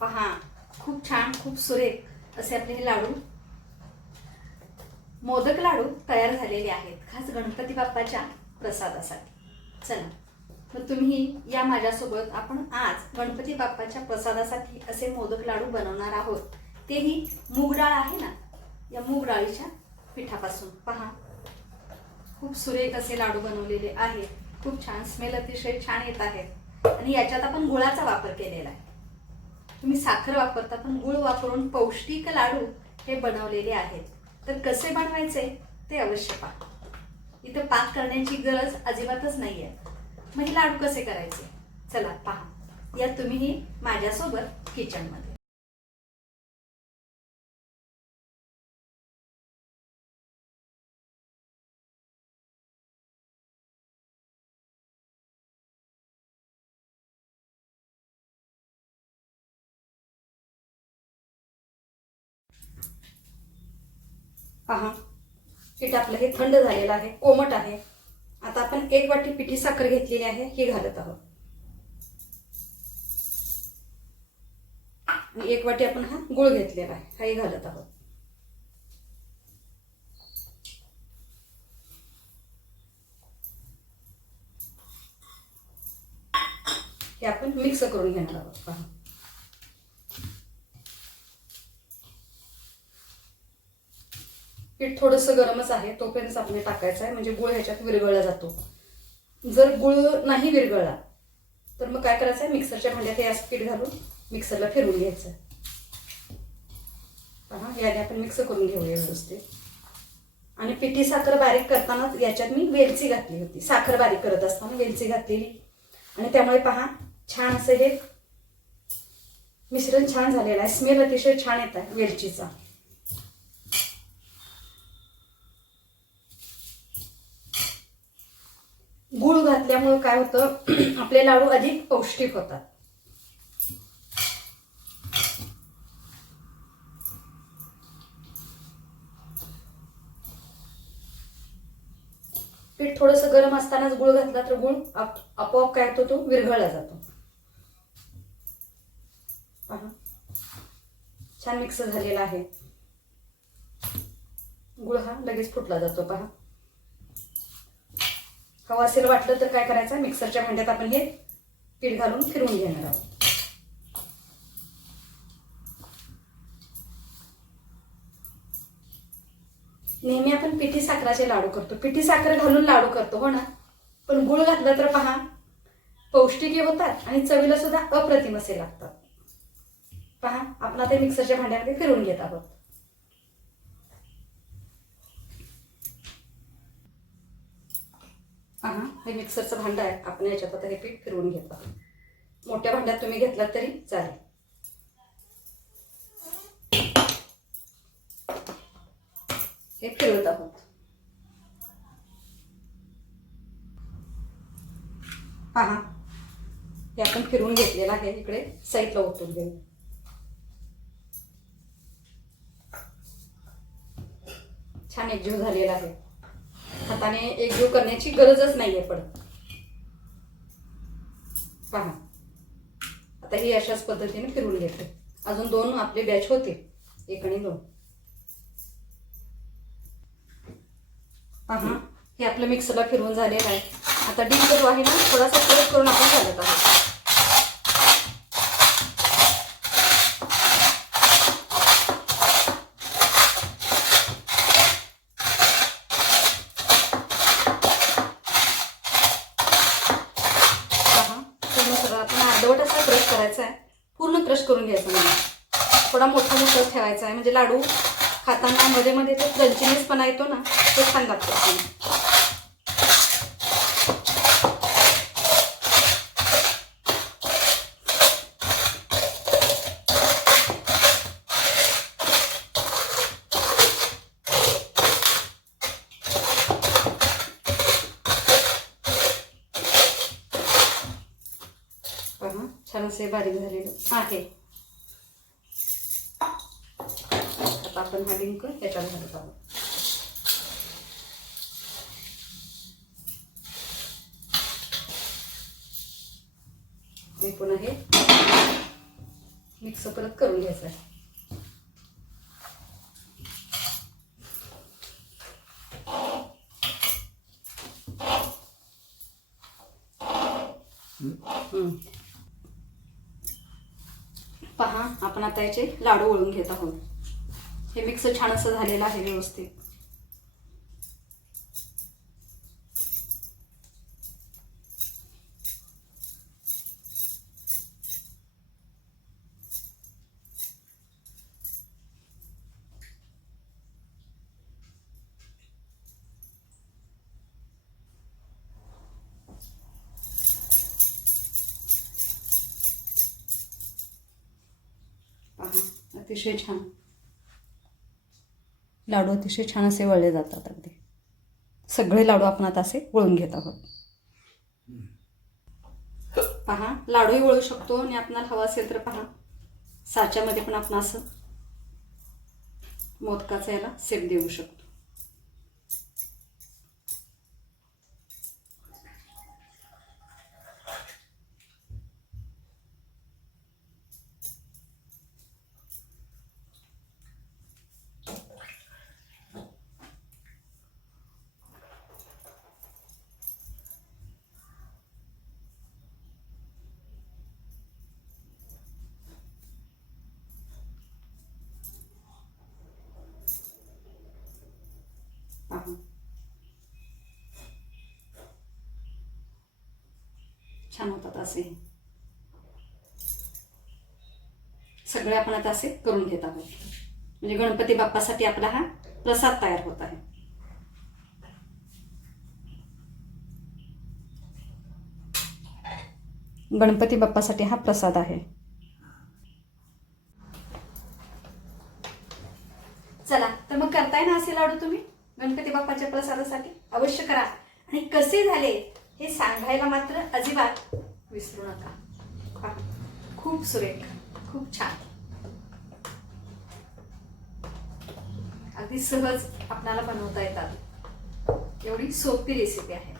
पहा खूप छान खूप सुरेख असे आपले हे लाडू. मोदक लाडू तयार झालेले आहेत खास गणपती बाप्पाच्या प्रसादासाठी. चला मग तुम्ही या माझ्यासोबत आपण आज गणपती बाप्पाच्या प्रसादासाठी असे मोदक लाडू बनवणार आहोत. तेही मूग डाळ आहे ना या मूग डाळीच्या पिठापासून. पहा खूप सुरेख असे लाडू बनवलेले आहेत. खूप छान स्मेल अतिशय छान येत आहेत आणि याच्यात आपण गुळाचा वापर केलेला आहे. तुम्ही साखर वापरता पण गुळ वापरून पौष्टिक लाडू हे बनवलेले आहेत. तर कसे बनवायचे? ते अवश्य पहा. इथं पाक करण्याची गरज अजिबातच नाही आहे मग हे लाडू कसे करायचे? चला पहा. या तुम्हीही माझ्यासोबत किचनमध्ये पहा. पीठ आपलं हे थंड झालेलं आहे कोमट आहे. आता आपण एक वाटी पिठी साखर घेतलेली आहे ही घालत आहोत. आणि एक वाटी आपण हा गुळ घेतलेला आहे हाही घालत आहोत. हे आपण मिक्स करून घेणार आहोत पहा. पीठ थोडंसं गरमच आहे तोपर्यंत आपण टाकायचं आहे. म्हणजे गुळ ह्याच्यात विरघळला जातो. जर गुळ नाही विरघळला तर मग काय करायचं आहे? मिक्सरच्या भांड्यात हे असं पीठ घालून मिक्सरला फिरवून घ्यायचं पहा याने आपण मिक्स करून घेऊया व्यवस्थित. आणि पिठी साखर बारीक करताना याच्यात मी वेलची घातली होती. साखर बारीक करत असताना वेलची घातलेली आणि त्यामुळे पहा छान असं हे मिश्रण छान झालेलं आहे. स्मेल अतिशय छान येत आहे वेलचीचा. गुळ घातल्यामुळे काय होतं? आपले लाडू अधिक पौष्टिक होतात. पीठ थोडंसं गरम असतानाच गुळ घातला तर गुळ आप- आपोआप काय होतो तो? विरघळला जातो. पहा. छान मिक्स झालेला आहे. गुळ हा लगेच फुटला जातो. पहा. हवं असेल वाटलं तर काय करायचं? मिक्सरच्या भांड्यात आपण हे पीठ घालून फिरवून घेणार आहोत. नेहमी आपण पिठी साखराचे लाडू करतो. पिठी साखर घालून लाडू करतो हो ना? पण गुळ घातलं तर पहा पौष्टिकही होतात आणि चवीला सुद्धा अप्रतिम असे लागतात. पहा आपण आता मिक्सरच्या भांड्यामध्ये फिरवून घेत आहोत पहा हे मिक्सरचं भांडं आहे. आपण याच्यात आता हे पीठ फिरवून घेत. मोठ्या भांड्यात तुम्ही घेतलात तरी चालेल. हे फिरवत आहोत. पहा. हे आपण फिरवून घेतलेलं आहे. इकडे साईडला ओतून घेऊ. छान एकजीव झालेला आहे. हाताने एकजीव करण्याची गरजच नाहीये पडत पहा. आता ही अशाच पद्धतीने फिरून घेते. अजून दोन आपले बॅच होते. एक आणि दोन. पहा. हे आपलं मिक्सरला फिरवून झालेलं आहे. आता डीप जो आहे ना थोडासा परत करून आपण घालत आहोत पहा पूर्ण सगळं आपण अर्धवट असा क्रश करायचा आहे पूर्ण क्रश करून घ्यायचं म्हणजे थोडा मोठा मोठा ठेवायचा आहे. म्हणजे लाडू खाताना मध्ये मध्ये तो क्रंचीनेसपणा येतो ना तो छान लागतो. आपल्याला. पहा छान असे बारीक झालेले आहे आता आपण हा लिंक याच्यात घालत आहोत पुन्हा हे मिक्स परत करून घ्यायचं आहे हम्म. पहा आपण आता याचे लाडू वळून घेत आहोत. हे मिक्स छान असं झालेलं आहे व्यवस्थित. अतिशय छान. लाडू अतिशय छान असे वळले जातात अगदी. सगळे लाडू आपण आता असे वळून घेत आहोत. पहा लाडूही वळू शकतो आणि आपणाला हवा असेल तर पहा. साच्यामध्ये पण आपण असं मोदकाचा याला सेप देऊ शकतो पहा छान होतात असे. सगळे आपण आता असे करून घेत आहोत. म्हणजे गणपती बाप्पासाठी आपला हा प्रसाद तयार होत आहे. गणपती बाप्पासाठी हा प्रसाद आहे. चला तर मग करताय ना असे लाडू तुम्ही? गणपती बाप्पाच्या प्रसादासाठी? अवश्य करा. आणि कसे झाले? हे सांगायला मात्र अजिबात विसरू नका. खूप सुरेख खूप छान. अगदी सहज आपणाला बनवता येतात. एवढी सोपी रेसिपी आहे.